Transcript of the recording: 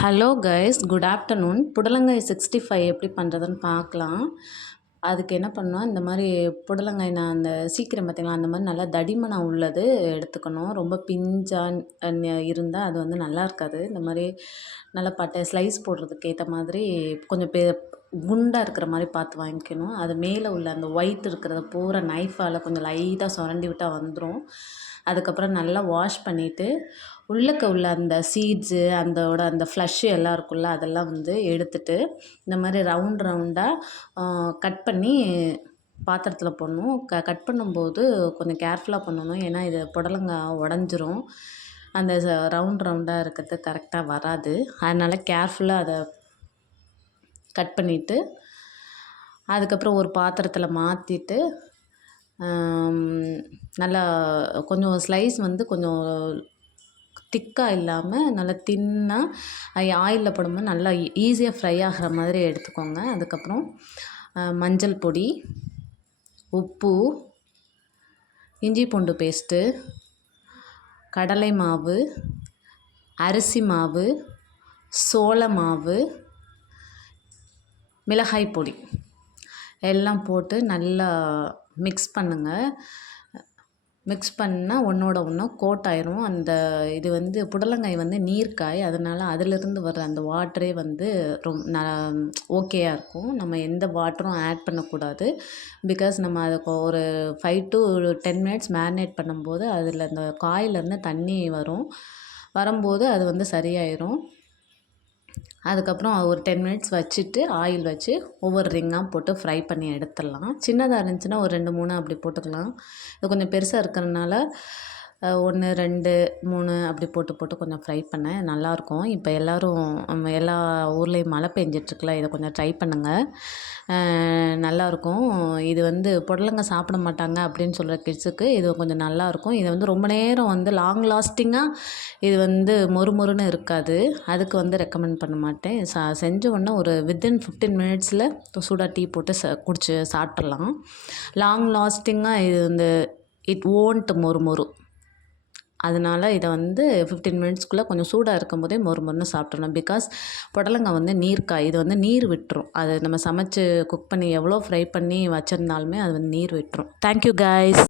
Hello guys good afternoon புடலங்காய் sixty five எப்படி பண்ணுறதுன்னு பார்க்கலாம். அதுக்கு என்ன பண்ணணும்? இந்த மாதிரி புடலங்காய் நான் அந்த சீக்கிரம் பார்த்திங்களா? அந்த மாதிரி நல்லா தடிமனாக உள்ளது எடுத்துக்கணும். ரொம்ப பிஞ்சாக இருந்தால் அது வந்து நல்லா இருக்காது. இந்த மாதிரி நல்லா பட்டை ஸ்லைஸ் போடுறதுக்கு ஏற்ற மாதிரி கொஞ்சம் பெ குண்டாக இருக்கிற மாதிரி பார்த்து வாங்கிக்கணும். அது மேலே உள்ள அந்த ஒயிட் இருக்கிறத பூரா நைஃபால் கொஞ்சம் லைட்டாக சுரண்டி விட்டால் வந்துடும் அதுக்கப்புறம் நல்லா வாஷ் பண்ணிவிட்டு உள்ளக்க உள்ள அந்த சீட்ஸு அந்தோட அந்த ஃப்ளஷ்ஷு எல்லாம் இருக்குல்ல அதெல்லாம் வந்து எடுத்துட்டு இந்த மாதிரி ரவுண்ட் ரவுண்டாக கட் பண்ணி பாத்திரத்தில் போடணும். க கட் பண்ணும்போது கொஞ்சம் கேர்ஃபுல்லாக பண்ணணும். ஏன்னா இது புடலங்காய் உடஞ்சிரும். அந்த ரவுண்ட் ரவுண்டாக இருக்கிறது கரெக்டாக வராது. அதனால் கேர்ஃபுல்லாக அதை கட் பண்ணிவிட்டு அதுக்கப்புறம் ஒரு பாத்திரத்தில் மாற்றிட்டு நல்லா கொஞ்சம் ஸ்லைஸ் வந்து கொஞ்சம் திக்காக இல்லாமல் நல்லா தின்னாக ஆயிலில் போடும்போது நல்லா ஈஸியாக ஃப்ரை ஆகிற மாதிரி எடுத்துக்கோங்க. அதுக்கப்புறம் மஞ்சள் பொடி உப்பு இஞ்சி பூண்டு பேஸ்ட்டு கடலை மாவு அரிசி மாவு சோள மாவு மிளகாய் பொடி. எல்லாம் போட்டு நல்லா மிக்ஸ் பண்ணுங்கள் மிக்ஸ் பண்ணால் ஒன்றோட ஒன்று கோட் ஆயிரும் அந்த இது வந்து புடலங்காய் வந்து நீர்க்காய். அதனால் அதிலிருந்து வர்ற அந்த வாட்டரே வந்து ரொம் ந ஓகேயாக இருக்கும். நம்ம எந்த வாட்டரும் ஆட் பண்ணக்கூடாது. பிகாஸ் நம்ம அதை ஒரு five to ten minutes marinate பண்ணும்போது அதில் அந்த காயிலேருந்து தண்ணி வரும். வரும்போது அது வந்து சரியாயிரும். அதுக்கப்புறம் ஒரு டென் மினிட்ஸ் வச்சுட்டு ஆயில் வச்சு ஒவ்வொரு ரிங்காக போட்டு ஃப்ரை பண்ணி எடுத்துடலாம். சின்னதாக இருந்துச்சுன்னா ஒரு ரெண்டு மூணு அப்படி போட்டுக்கலாம். இது கொஞ்சம் பெருசாக இருக்கிறனால ஒன்று ரெண்டு மூணு அப்படி போட்டு போட்டு கொஞ்சம் ஃப்ரை பண்ணேன். நல்லாயிருக்கும் இப்போ எல்லோரும் எல்லா ஊர்லேயும் மழை பெஞ்சிட்ருக்குல இதை கொஞ்சம் ட்ரை பண்ணுங்கள் நல்லாயிருக்கும் இது வந்து புடலங்க சாப்பிட மாட்டாங்க அப்படின்னு சொல்கிற கிட்ஸுக்கு இது கொஞ்சம் நல்லாயிருக்கும் இது வந்து ரொம்ப நேரம் வந்து லாங் லாஸ்டிங்காக இது வந்து மொறு மொறுன்னு இருக்காது. அதுக்கு வந்து ரெக்கமெண்ட் பண்ண மாட்டேன். சா செஞ்ச உடனே ஒரு வித்தின் ஃபிஃப்டீன் மினிட்ஸில் சூடாக டீ போட்டு ச குடிச்சு சாப்பிட்றலாம் லாங் லாஸ்டிங்காக இது வந்து இட் ஓன்ட் மொறு மொறு. அதனால் இதை வந்து ஃபிஃப்டீன் மினிட்ஸ்க்குள்ளே கொஞ்சம் சூடாக இருக்கும் போதே மொறு மொறுன்னு சாப்பிட்றணும் பிகாஸ் புடலங்காய் வந்து நீர்க்காய் இது வந்து நீர் விட்டுரும். அது நம்ம சமைச்சு குக் பண்ணி எவ்வளோ ஃப்ரை பண்ணி வச்சுருந்தாலுமே அது வந்து நீர் விட்டுரும். Thank you guys